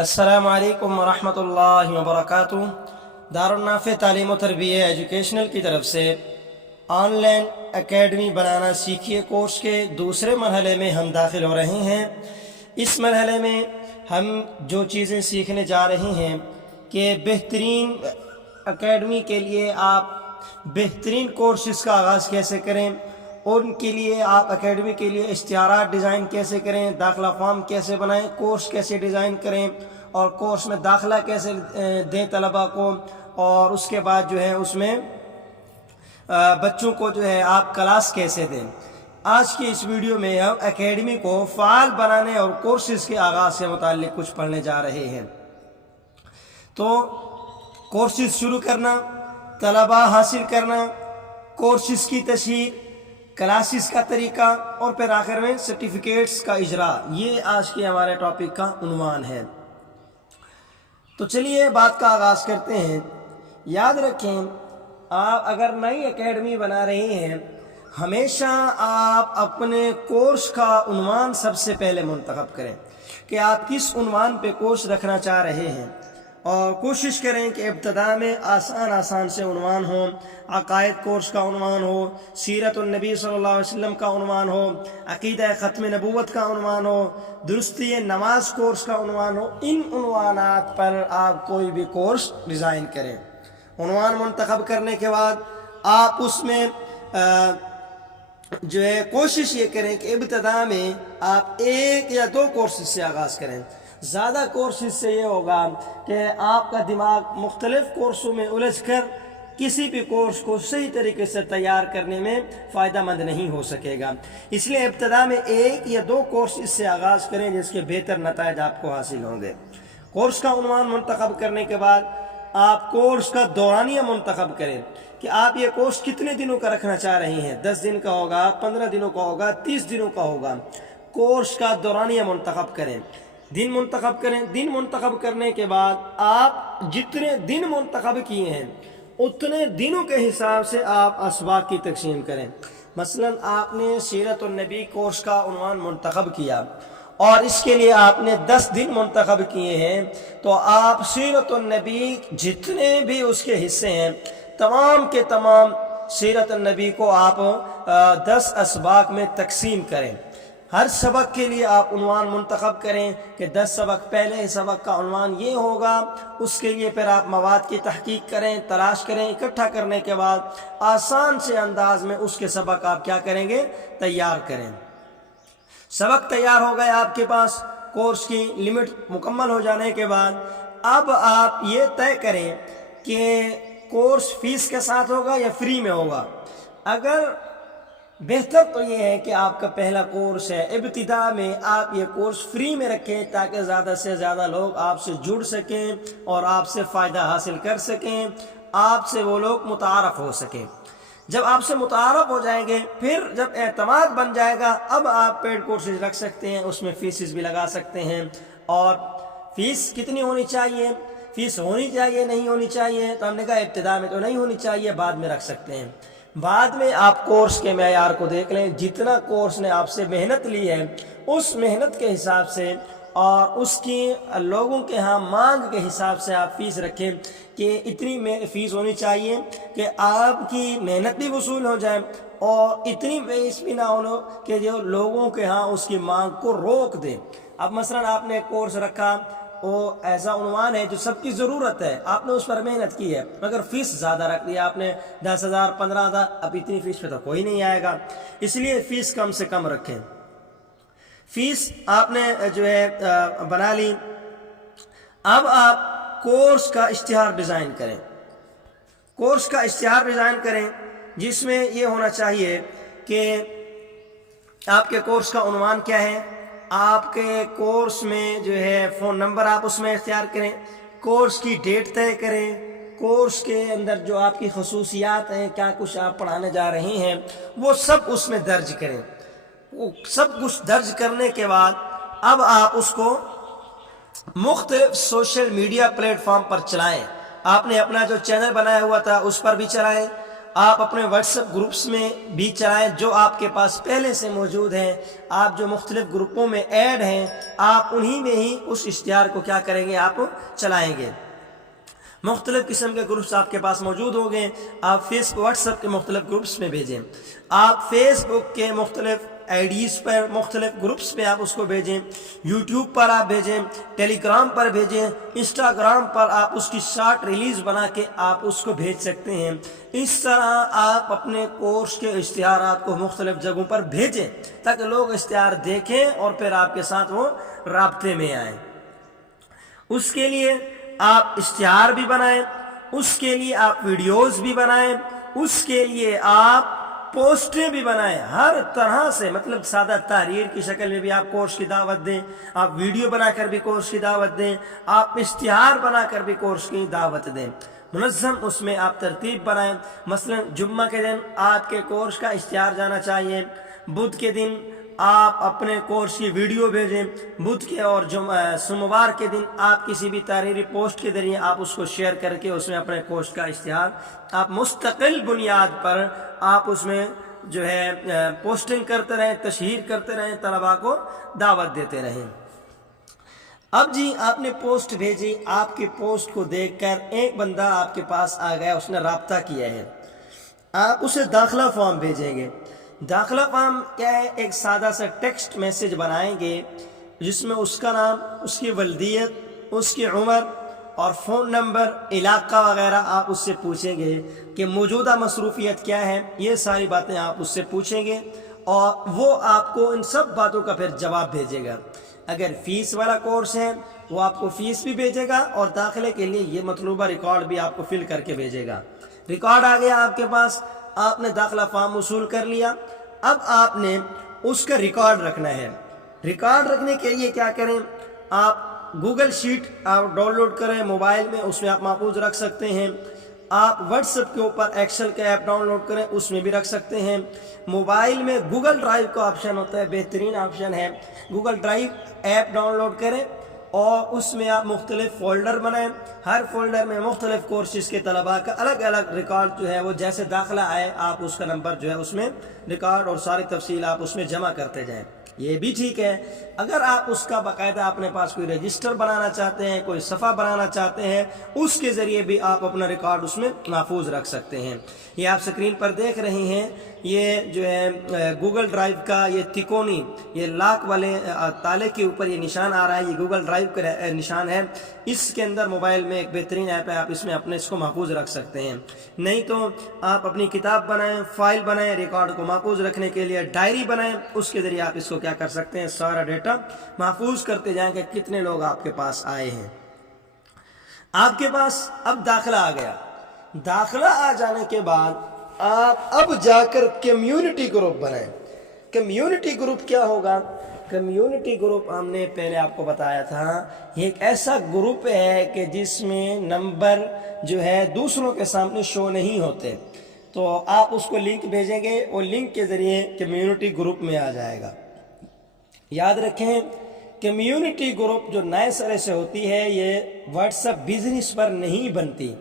السلام علیکم ورحمۃ اللہ وبرکاتہ۔ دارالنافع تعلیم و تربیت ایجوکیشنل کی طرف سے آن لائن اکیڈمی بنانا سیکھیے کورس کے دوسرے مرحلے میں ہم داخل ہو رہے ہیں۔ اس مرحلے میں ہم جو چیزیں سیکھنے جا رہے ہیں کہ بہترین اکیڈمی کے لیے آپ بہترین کورسز کا آغاز کیسے کریں، ان کے لیے آپ اکیڈمی کے لیے اشتہارات ڈیزائن کیسے کریں، داخلہ فارم کیسے بنائیں، کورس کیسے ڈیزائن کریں اور کورس میں داخلہ کیسے دیں طلباء کو، اور اس کے بعد جو ہے اس میں بچوں کو جو ہے آپ کلاس کیسے دیں۔ آج کی اس ویڈیو میں ہم اکیڈمی کو فعال بنانے اور کورسز کے آغاز سے متعلق کچھ پڑھنے جا رہے ہیں۔ تو کورسز شروع کرنا، طلباء حاصل کرنا، کورسز کی تشہیر، کلاسز کا طریقہ اور پھر آخر میں سرٹیفکیٹس کا اجرا، یہ آج کے ہمارے ٹاپک کا عنوان ہے۔ تو چلیے بات کا آغاز کرتے ہیں۔ یاد رکھیں، آپ اگر نئی اکیڈمی بنا رہے ہیں، ہمیشہ آپ اپنے کورس کا عنوان سب سے پہلے منتخب کریں کہ آپ کس عنوان پہ کورس رکھنا چاہ رہے ہیں، اور کوشش کریں کہ ابتدا میں آسان سے عنوان ہو، عقائد کورس کا عنوان ہو، سیرت النبی صلی اللہ علیہ وسلم کا عنوان ہو، عقیدہ ختم نبوت کا عنوان ہو، درستی نماز کورس کا عنوان ہو۔ ان عنوانات پر آپ کوئی بھی کورس ڈیزائن کریں۔ عنوان منتخب کرنے کے بعد آپ اس میں جو ہے کوشش یہ کریں کہ ابتدا میں آپ 1 یا 2 کورسز سے آغاز کریں۔ زیادہ کورسز سے یہ ہوگا کہ آپ کا دماغ مختلف کورسوں میں الجھ کر کسی بھی کورس کو صحیح طریقے سے تیار کرنے میں فائدہ مند نہیں ہو سکے گا۔ اس لیے ابتدا میں 1 یا 2 کورسز سے آغاز کریں جس کے بہتر نتائج آپ کو حاصل ہوں گے۔ کورس کا عنوان منتخب کرنے کے بعد آپ کورس کا دورانیہ منتخب کریں کہ آپ یہ کورس کتنے دنوں کا رکھنا چاہ رہے ہیں۔ 10 دن کا ہوگا، 15 دنوں کا ہوگا، 30 دنوں کا ہوگا۔ کورس کا دورانیہ منتخب کریں، دن منتخب کریں۔ دن منتخب کرنے کے بعد آپ جتنے دن منتخب کیے ہیں اتنے دنوں کے حساب سے آپ اسباق کی تقسیم کریں۔ مثلا آپ نے سیرت النبی کورس کا عنوان منتخب کیا اور اس کے لیے آپ نے 10 دن منتخب کیے ہیں، تو آپ سیرت النبی جتنے بھی اس کے حصے ہیں تمام کے تمام سیرت النبی کو آپ 10 اسباق میں تقسیم کریں۔ ہر سبق کے لیے آپ عنوان منتخب کریں کہ 10 سبق، پہلے سبق کا عنوان یہ ہوگا۔ اس کے لیے پھر آپ مواد کی تحقیق کریں، تلاش کریں، اکٹھا کرنے کے بعد آسان سے انداز میں اس کے سبق آپ کیا کریں گے، تیار کریں۔ سبق تیار ہو گئے آپ کے پاس، کورس کی لمٹ مکمل ہو جانے کے بعد اب آپ یہ طے کریں کہ کورس فیس کے ساتھ ہوگا یا فری میں ہوگا۔ اگر بہتر تو یہ ہے کہ آپ کا پہلا کورس ہے، ابتدا میں آپ یہ کورس فری میں رکھیں تاکہ زیادہ سے زیادہ لوگ آپ سے جڑ سکیں اور آپ سے فائدہ حاصل کر سکیں، آپ سے وہ لوگ متعارف ہو سکیں۔ جب آپ سے متعارف ہو جائیں گے، پھر جب اعتماد بن جائے گا، اب آپ پیڈ کورسز رکھ سکتے ہیں، اس میں فیسز بھی لگا سکتے ہیں۔ اور فیس کتنی ہونی چاہیے، فیس ہونی چاہیے نہیں ہونی چاہیے، تو ہم نے کہا ابتدا میں تو نہیں ہونی چاہیے، بعد میں رکھ سکتے ہیں۔ بعد میں آپ کورس کے معیار کو دیکھ لیں، جتنا کورس نے آپ سے محنت لی ہے اس محنت کے حساب سے اور اس کی لوگوں کے ہاں مانگ کے حساب سے آپ فیس رکھیں کہ اتنی فیس ہونی چاہیے کہ آپ کی محنت بھی وصول ہو جائے اور اتنی فیس بھی نہ ہو کہ جو لوگوں کے ہاں اس کی مانگ کو روک دیں۔ اب مثلا آپ نے کورس رکھا، وہ ایسا عنوان ہے جو سب کی ضرورت ہے، آپ نے اس پر محنت کی ہے، مگر فیس زیادہ رکھ دی آپ نے، 10,000 15,000، اب اتنی فیس پہ تو کوئی نہیں آئے گا، اس لیے فیس کم سے کم رکھیں۔ فیس آپ نے جو ہے بنا لی۔ اب آپ کورس کا اشتہار ڈیزائن کریں۔ کورس کا اشتہار ڈیزائن کریں جس میں یہ ہونا چاہیے کہ آپ کے کورس کا عنوان کیا ہے، آپ کے کورس میں جو ہے فون نمبر آپ اس میں اختیار کریں، کورس کی ڈیٹ طے کریں، کورس کے اندر جو آپ کی خصوصیات ہیں، کیا کچھ آپ پڑھانے جا رہے ہیں، وہ سب اس میں درج کریں۔ وہ سب کچھ درج کرنے کے بعد اب آپ اس کو مختلف سوشل میڈیا پلیٹ فارم پر چلائیں۔ آپ نے اپنا جو چینل بنایا ہوا تھا اس پر بھی چلائیں، آپ اپنے واٹس ایپ گروپس میں بھی چلائیں جو آپ کے پاس پہلے سے موجود ہیں. آپ جو مختلف گروپوں میں ایڈ ہیں آپ انہی میں ہی اس اشتہار کو کیا کریں گے, آپ چلائیں گے. مختلف قسم کے گروپس آپ کے پاس موجود ہوں گے. آپ واٹس ایپ کے مختلف گروپس میں بھیجیں. آپ فیس بک کے مختلف آئی ڈیز پر, مختلف گروپس پہ آپ اس کو بھیجیں. یوٹیوب پر آپ بھیجیں, ٹیلی گرام پر بھیجیں, انسٹاگرام پر آپ اس کی شارٹ ریلیز بنا کے آپ اس کو بھیج سکتے ہیں. اس طرح آپ اپنے کورس کے اشتہارات کو مختلف جگہوں پر بھیجیں تاکہ لوگ اشتہار دیکھیں اور پھر آپ کے ساتھ وہ رابطے میں آئیں. اس کے لیے آپ اشتہار بھی بنائیں, اس کے لیے آپ ویڈیوز بھی بنائیں, اس کے لیے آپ پوسٹیں بھی بنائیں. ہر طرح سے, مطلب سادہ تحریر کی شکل میں بھی آپ کورس کی دعوت دیں, آپ ویڈیو بنا کر بھی کورس کی دعوت دیں, آپ اشتہار بنا کر بھی کورس کی دعوت دیں. منظم اس میں آپ ترتیب بنائیں. مثلا جمعہ کے دن آپ کے کورس کا اشتہار جانا چاہیے, بدھ کے دن آپ اپنے کورس کی ویڈیو بھیجیں, بدھ کے اور سوموار کے دن آپ کسی بھی تحریری پوسٹ کے ذریعے آپ اس کو شیئر کر کے اس میں اپنے کورس کا اشتہار آپ مستقل بنیاد پر آپ اس میں جو ہے پوسٹنگ کرتے رہیں, تشہیر کرتے رہیں, طلباء کو دعوت دیتے رہیں. اب جی آپ نے پوسٹ بھیجی, آپ کی پوسٹ کو دیکھ کر ایک بندہ آپ کے پاس آ گیا, اس نے رابطہ کیا ہے. آپ اسے داخلہ فارم بھیجیں گے. داخلہ فارم کیا ہے, ایک سادہ سا ٹیکسٹ میسج بنائیں گے جس میں اس کا نام, اس کی ولدیت, اس کی عمر اور فون نمبر, علاقہ وغیرہ آپ اس سے پوچھیں گے کہ موجودہ مصروفیت کیا ہے. یہ ساری باتیں آپ اس سے پوچھیں گے اور وہ آپ کو ان سب باتوں کا پھر جواب بھیجے گا. اگر فیس والا کورس ہے وہ آپ کو فیس بھی بھیجے گا اور داخلے کے لیے یہ مطلوبہ ریکارڈ بھی آپ کو فل کر کے بھیجے گا. ریکارڈ آ گیا آپ کے پاس, آپ نے داخلہ فارم وصول کر لیا. اب آپ نے اس کا ریکارڈ رکھنا ہے. ریکارڈ رکھنے کے لیے کیا کریں, آپ گوگل شیٹ آپ ڈاؤن لوڈ کریں موبائل میں, اس میں آپ محفوظ رکھ سکتے ہیں. آپ واٹس ایپ کے اوپر ایکسل کا ایپ ڈاؤن لوڈ کریں, اس میں بھی رکھ سکتے ہیں. موبائل میں گوگل ڈرائیو کا آپشن ہوتا ہے, بہترین آپشن ہے. گوگل ڈرائیو ایپ ڈاؤن لوڈ کریں اور اس میں آپ مختلف فولڈر بنائیں. ہر فولڈر میں مختلف کورسز کے طلباء کا الگ الگ ریکارڈ جو ہے وہ جیسے داخلہ آئے آپ اس کا نمبر جو ہے اس میں ریکارڈ اور ساری تفصیل آپ اس میں جمع کرتے جائیں. یہ بھی ٹھیک ہے. اگر آپ اس کا باقاعدہ اپنے پاس کوئی رجسٹر بنانا چاہتے ہیں, کوئی صفحہ بنانا چاہتے ہیں, اس کے ذریعے بھی آپ اپنا ریکارڈ اس میں محفوظ رکھ سکتے ہیں. یہ آپ سکرین پر دیکھ رہے ہیں, یہ جو ہے گوگل ڈرائیو کا یہ تکونی, یہ لاک والے تالے کے اوپر یہ نشان آ رہا ہے, یہ گوگل ڈرائیو کا نشان ہے. اس کے اندر موبائل میں ایک بہترین ایپ ہے, آپ اس میں اپنے اس کو محفوظ رکھ سکتے ہیں. نہیں تو آپ اپنی کتاب بنائیں, فائل بنائیں, ریکارڈ کو محفوظ رکھنے کے لیے ڈائری بنائیں, اس کے ذریعے آپ اس کو کیا کر سکتے ہیں, سارا ڈیٹا محفوظ کرتے جائیں کہ کتنے لوگ آپ کے پاس آئے ہیں. آپ کے پاس اب داخلہ آ گیا. داخلہ آ جانے کے بعد آپ اب جا کر کمیونٹی گروپ بنائیں. کمیونٹی گروپ کیا ہوگا, کمیونٹی گروپ ہم نے پہلے آپ کو بتایا تھا, یہ ایک ایسا گروپ ہے کہ جس میں نمبر جو ہے دوسروں کے سامنے شو نہیں ہوتے. تو آپ اس کو لنک بھیجیں گے, وہ لنک کے ذریعے کمیونٹی گروپ میں آ جائے گا. یاد رکھیں کمیونٹی گروپ جو نئے سرے سے ہوتی ہے یہ واٹس ایپ بزنس پر نہیں بنتی.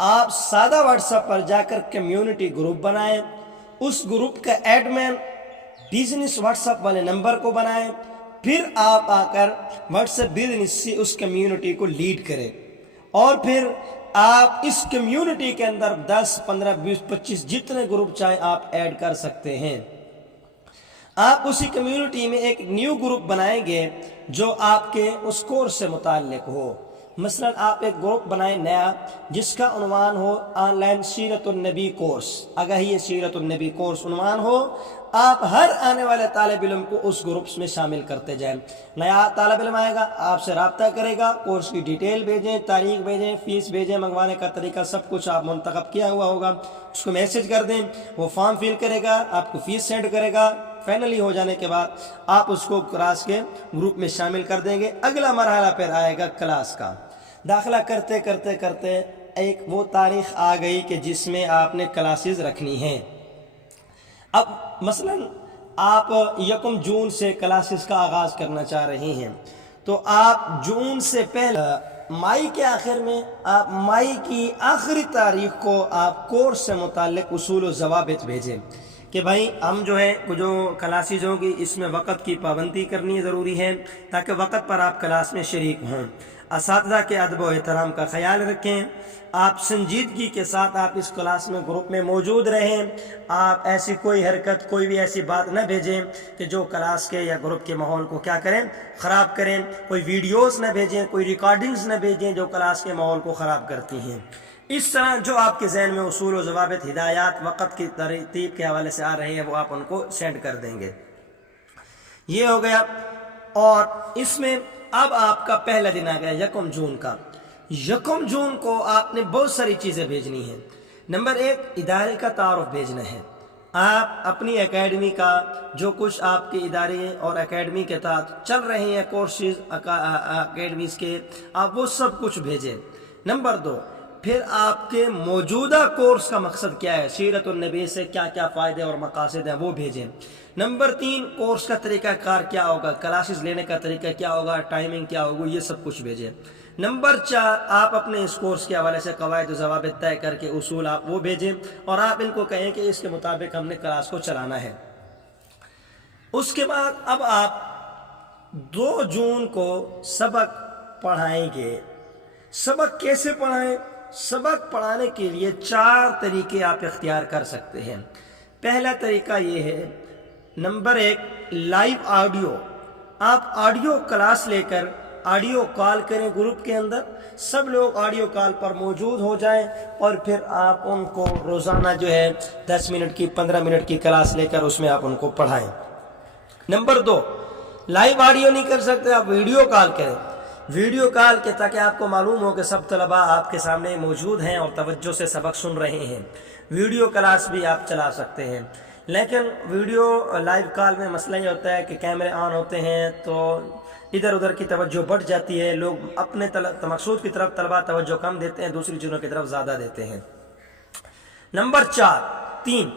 آپ سادہ واٹس ایپ پر جا کر کمیونٹی گروپ بنائیں, اس گروپ کا ایڈمن بزنس واٹس ایپ والے نمبر کو بنائیں, پھر آپ آ کر واٹس ایپ بزنس سے اس کمیونٹی کو لیڈ کریں اور پھر آپ اس کمیونٹی کے اندر 10, 15, 20, 25 جتنے گروپ چاہیں آپ ایڈ کر سکتے ہیں. آپ اسی کمیونٹی میں ایک نیو گروپ بنائیں گے جو آپ کے اس کورس سے متعلق ہو. مثلا آپ ایک گروپ بنائیں نیا جس کا عنوان ہو آن لائن سیرت النبی کورس. اگر یہ سیرت النبی کورس عنوان ہو, آپ ہر آنے والے طالب علم کو اس گروپس میں شامل کرتے جائیں. نیا طالب علم آئے گا, آپ سے رابطہ کرے گا, کورس کی ڈیٹیل بھیجیں, تاریخ بھیجیں, فیس بھیجیں, منگوانے کا طریقہ سب کچھ آپ منتخب کیا ہوا ہوگا, اس کو میسج کر دیں, وہ فارم فل کرے گا, آپ کو فیس سینڈ کرے گا. فائنلی ہو جانے کے بعد آپ اس کو کلاس کے گروپ میں شامل کر دیں گے. اگلا مرحلہ پھر آئے گا کلاس کا. داخلہ کرتے کرتے کرتے ایک وہ تاریخ آ گئی کہ جس میں آپ نے کلاسز رکھنی ہیں. اب مثلا آپ 1 جون سے کلاسز کا آغاز کرنا چاہ رہے ہیں, تو آپ جون سے پہلے مائی کے آخر میں آپ مائی کی آخری تاریخ کو آپ کورس سے متعلق اصول و ضوابط بھیجیں کہ بھائی ہم جو ہے جو کلاسز ہوں گی اس میں وقت کی پابندی کرنی ضروری ہے تاکہ وقت پر آپ کلاس میں شریک ہوں، اساتذہ کے ادب و احترام کا خیال رکھیں، آپ سنجیدگی کے ساتھ آپ اس کلاس میں گروپ میں موجود رہیں، آپ ایسی کوئی حرکت کوئی بھی ایسی بات نہ بھیجیں کہ جو کلاس کے یا گروپ کے ماحول کو کیا کریں، خراب کریں، کوئی ویڈیوز نہ بھیجیں، کوئی ریکارڈنگز نہ بھیجیں جو کلاس کے ماحول کو خراب کرتی ہیں۔ اس طرح جو آپ کے ذہن میں اصول و ضوابط، ہدایات وقت کی ترتیب کے حوالے سے آ رہے ہیں وہ آپ ان کو سینڈ کر دیں گے۔ یہ ہو گیا، اور اس میں اب آپ کا پہلا دن آ گیا 1 جون کا۔ 1 جون کو آپ نے بہت ساری چیزیں بھیجنی ہیں۔ نمبر 1، ادارے کا تعارف بھیجنا ہے۔ آپ اپنی اکیڈمی کا جو کچھ آپ کے ادارے اور اکیڈمی کے تحت چل رہے ہیں کورسز اکیڈمیز کے، آپ وہ سب کچھ بھیجیں۔ نمبر 2، پھر آپ کے موجودہ کورس کا مقصد کیا ہے، سیرت النبی سے کیا کیا فائدے اور مقاصد ہیں وہ بھیجیں۔ نمبر 3، کورس کا طریقہ کار کیا ہوگا، کلاسز لینے کا طریقہ کیا ہوگا، ٹائمنگ کیا ہوگا، یہ سب کچھ بھیجیں۔ نمبر 4، آپ اپنے اس کورس کے حوالے سے قواعد و ضوابط طے کر کے اصول آپ وہ بھیجیں اور آپ ان کو کہیں کہ اس کے مطابق ہم نے کلاس کو چلانا ہے۔ اس کے بعد اب آپ 2 جون کو سبق پڑھائیں گے۔ سبق کیسے پڑھائیں؟ سبق پڑھانے کے لیے 4 طریقے آپ اختیار کر سکتے ہیں۔ پہلا طریقہ یہ ہے، نمبر 1، لائیو آڈیو۔ آپ آڈیو کلاس لے کر آڈیو کال کریں گروپ کے اندر، سب لوگ آڈیو کال پر موجود ہو جائیں اور پھر آپ ان کو روزانہ جو ہے 10 منٹ کی 15 منٹ کی کلاس لے کر اس میں آپ ان کو پڑھائیں۔ نمبر 2، لائیو آڈیو نہیں کر سکتے آپ ویڈیو کال کریں۔ ویڈیو کال کے تاکہ آپ کو معلوم ہو کہ سب طلباء آپ کے سامنے موجود ہیں اور توجہ سے سبق سن رہے ہیں۔ ویڈیو کلاس بھی آپ چلا سکتے ہیں، لیکن ویڈیو لائیو کال میں مسئلہ یہ ہوتا ہے کہ کیمرے آن ہوتے ہیں تو ادھر ادھر کی توجہ بڑھ جاتی ہے، لوگ اپنے مقصود کی طرف طلباء توجہ کم دیتے ہیں، دوسری چیزوں کی طرف زیادہ دیتے ہیں۔ نمبر 3،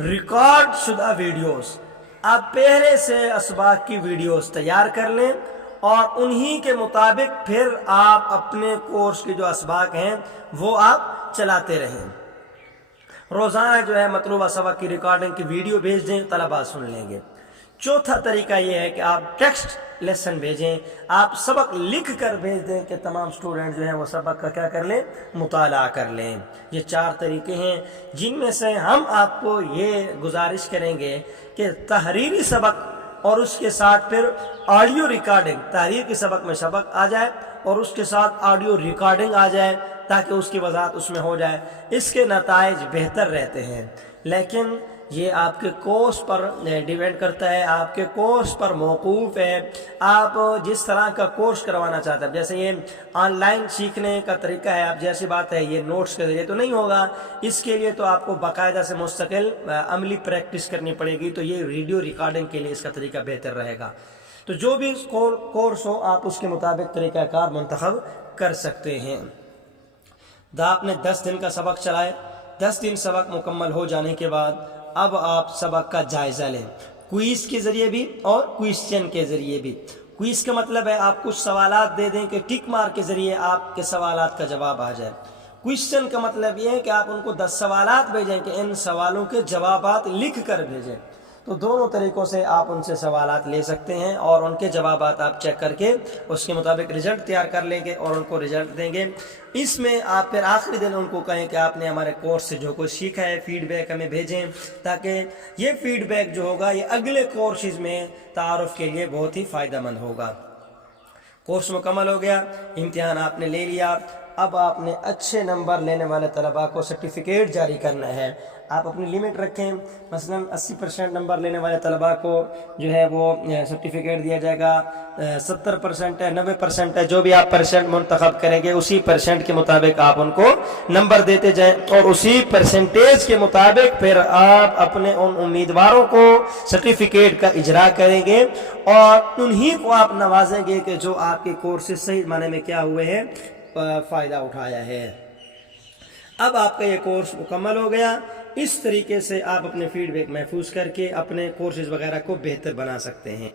ریکارڈ شدہ ویڈیوز۔ آپ پہلے سے اسباق کی ویڈیوز تیار کر لیں اور انہی کے مطابق پھر آپ اپنے کورس کے جو اسباق ہیں وہ آپ چلاتے رہیں۔ روزانہ جو ہے مطلوبہ سبق کی ریکارڈنگ کی ویڈیو بھیج دیں، طلباء سن لیں گے۔ چوتھا طریقہ یہ ہے کہ آپ ٹیکسٹ لیسن بھیجیں، آپ سبق لکھ کر بھیج دیں کہ تمام سٹوڈنٹ جو ہیں وہ سبق کا کیا کر لیں، مطالعہ کر لیں۔ یہ 4 طریقے ہیں جن میں سے ہم آپ کو یہ گزارش کریں گے کہ تحریری سبق اور اس کے ساتھ پھر آڈیو ریکارڈنگ، تحریر کے سبق میں سبق آ جائے اور اس کے ساتھ آڈیو ریکارڈنگ آ جائے تاکہ اس کی وضاحت اس میں ہو جائے، اس کے نتائج بہتر رہتے ہیں۔ لیکن یہ آپ کے کورس پر ڈیپینڈ کرتا ہے، آپ کے کورس پر موقوف ہے، آپ جس طرح کا کورس کروانا چاہتے ہیں۔ جیسے یہ آن لائن سیکھنے کا طریقہ ہے، آپ جیسی بات ہے یہ نوٹس کے ذریعے تو نہیں ہوگا، اس کے لیے تو آپ کو باقاعدہ سے مستقل عملی پریکٹس کرنی پڑے گی، تو یہ ویڈیو ریکارڈنگ کے لیے اس کا طریقہ بہتر رہے گا۔ تو جو بھی کورس ہو آپ اس کے مطابق طریقہ کار منتخب کر سکتے ہیں۔ آپ نے 10 دن کا سبق چلائے، 10 دن سبق مکمل ہو جانے کے بعد اب آپ سبق کا جائزہ لیں، کوئز کے ذریعے بھی اور کوئسچن کے ذریعے بھی۔ کوئز کا مطلب ہے آپ کچھ سوالات دے دیں کہ ٹک مار کے ذریعے آپ کے سوالات کا جواب آ جائے۔ کوئسچن کا مطلب یہ ہے کہ آپ ان کو 10 سوالات بھیجیں کہ ان سوالوں کے جوابات لکھ کر بھیجیں۔ تو دونوں طریقوں سے آپ ان سے سوالات لے سکتے ہیں اور ان کے جوابات آپ چیک کر کے اس کے مطابق رزلٹ تیار کر لیں گے اور ان کو رزلٹ دیں گے۔ اس میں آپ پھر آخری دن ان کو کہیں کہ آپ نے ہمارے کورس سے جو کچھ سیکھا ہے فیڈ بیک ہمیں بھیجیں، تاکہ یہ فیڈ بیک جو ہوگا یہ اگلے کورسز میں تعارف کے لیے بہت ہی فائدہ مند ہوگا۔ کورس مکمل ہو گیا، امتحان آپ نے لے لیا، اب آپ نے اچھے نمبر لینے والے طلباء کو سرٹیفکیٹ جاری کرنا ہے۔ آپ اپنی لیمٹ رکھیں، مثلا 80% نمبر لینے والے طلباء کو جو ہے وہ سرٹیفکیٹ دیا جائے گا، 70% ہے، 90% ہے، جو بھی آپ پرسنٹ منتخب کریں گے اسی پرسنٹ کے مطابق آپ ان کو نمبر دیتے جائیں اور اسی پرسنٹیج کے مطابق پھر آپ اپنے ان امیدواروں کو سرٹیفکیٹ کا اجرا کریں گے اور انہی کو آپ نوازیں گے کہ جو آپ کے کورس سے صحیح معنی میں کیا ہوئے ہیں، فائدہ اٹھایا ہے۔ اب آپ کا یہ کورس مکمل ہو گیا۔ اس طریقے سے آپ اپنے فیڈ بیک محفوظ کر کے اپنے کورسز وغیرہ کو بہتر بنا سکتے ہیں۔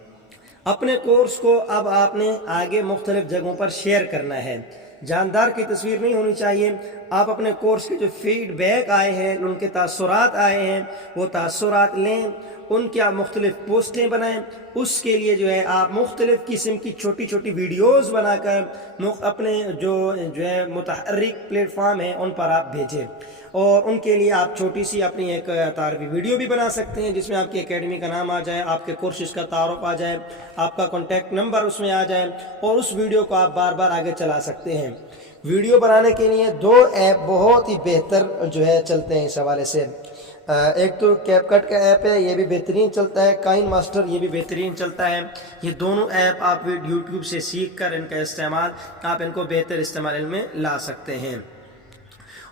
اپنے کورس کو اب آپ نے آگے مختلف جگہوں پر شیئر کرنا ہے۔ جاندار کی تصویر نہیں ہونی چاہیے۔ آپ اپنے کورس کے جو فیڈ بیک آئے ہیں، ان کے تاثرات آئے ہیں، وہ تاثرات لیں، ان کی آپ مختلف پوسٹیں بنائیں۔ اس کے لیے جو ہے آپ مختلف قسم کی چھوٹی چھوٹی ویڈیوز بنا کر اپنے جو ہے متحرک پلیٹ فارم ہیں ان پر آپ بھیجیں، اور ان کے لیے آپ چھوٹی سی اپنی ایک تعارفی ویڈیو بھی بنا سکتے ہیں جس میں آپ کی اکیڈمی کا نام آ جائے، آپ کے کورسز کا تعارف آ جائے، آپ کا کانٹیکٹ نمبر اس میں آ جائے، اور اس ویڈیو کو آپ بار بار آگے چلا سکتے ہیں۔ ویڈیو بنانے کے لیے 2 ایپ بہت ہی بہتر جو ہے چلتے ہیں اس حوالے سے۔ ایک تو کیپ کٹ کا ایپ ہے، یہ بھی بہترین چلتا ہے، کائن ماسٹر یہ بھی بہترین چلتا ہے۔ یہ دونوں ایپ آپ یوٹیوب سے سیکھ کر ان کا استعمال، آپ ان کو بہتر استعمال میں لا سکتے ہیں۔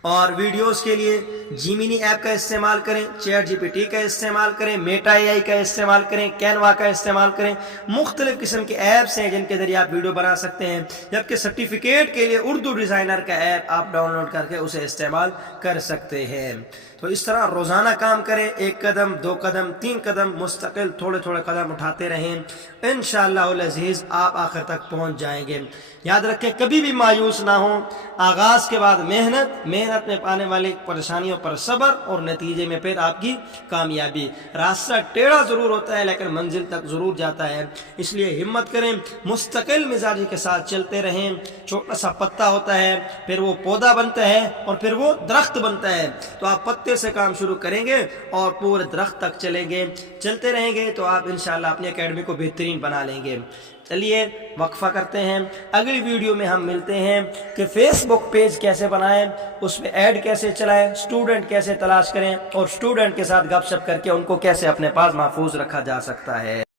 اور ویڈیوز کے لیے جیمینی ایپ کا استعمال کریں، چیٹ جی پی ٹی کا استعمال کریں، میٹا اے آئی کا استعمال کریں، کینوا کا استعمال کریں۔ مختلف قسم کے ایپس ہیں جن کے ذریعے آپ ویڈیو بنا سکتے ہیں، جبکہ سرٹیفکیٹ کے لیے اردو ڈیزائنر کا ایپ آپ ڈاؤن لوڈ کر کے اسے استعمال کر سکتے ہیں۔ تو اس طرح روزانہ کام کریں، 1 قدم 2 قدم 3 قدم مستقل تھوڑے تھوڑے قدم اٹھاتے رہیں، انشاءاللہ العزیز آپ آخر تک پہنچ جائیں گے۔ یاد رکھیں کبھی بھی مایوس نہ ہوں، آغاز کے بعد محنت میں پانے والی پریشانیوں پر صبر، اور نتیجے میں پھر آپ کی کامیابی۔ راستہ ٹیڑھا ضرور ہوتا ہے لیکن منزل تک ضرور جاتا ہے، اس لیے ہمت کریں، مستقل مزاجی کے ساتھ چلتے رہیں۔ چھوٹا سا پتا ہوتا ہے، پھر وہ پودا بنتا ہے، اور پھر وہ درخت بنتا ہے۔ تو آپ پتے سے کام شروع کریں گے اور پورے درخت تک چلیں گے، چلتے رہیں گے تو آپ انشاءاللہ اپنی اکیڈمی کو بہترین بنا لیں گے۔ چلیے وقفہ کرتے ہیں، اگلی ویڈیو میں ہم ملتے ہیں کہ فیس بک پیج کیسے بنائیں، اس پہ ایڈ کیسے چلائیں، سٹوڈنٹ کیسے تلاش کریں، اور سٹوڈنٹ کے ساتھ گپ شپ کر کے ان کو کیسے اپنے پاس محفوظ رکھا جا سکتا ہے۔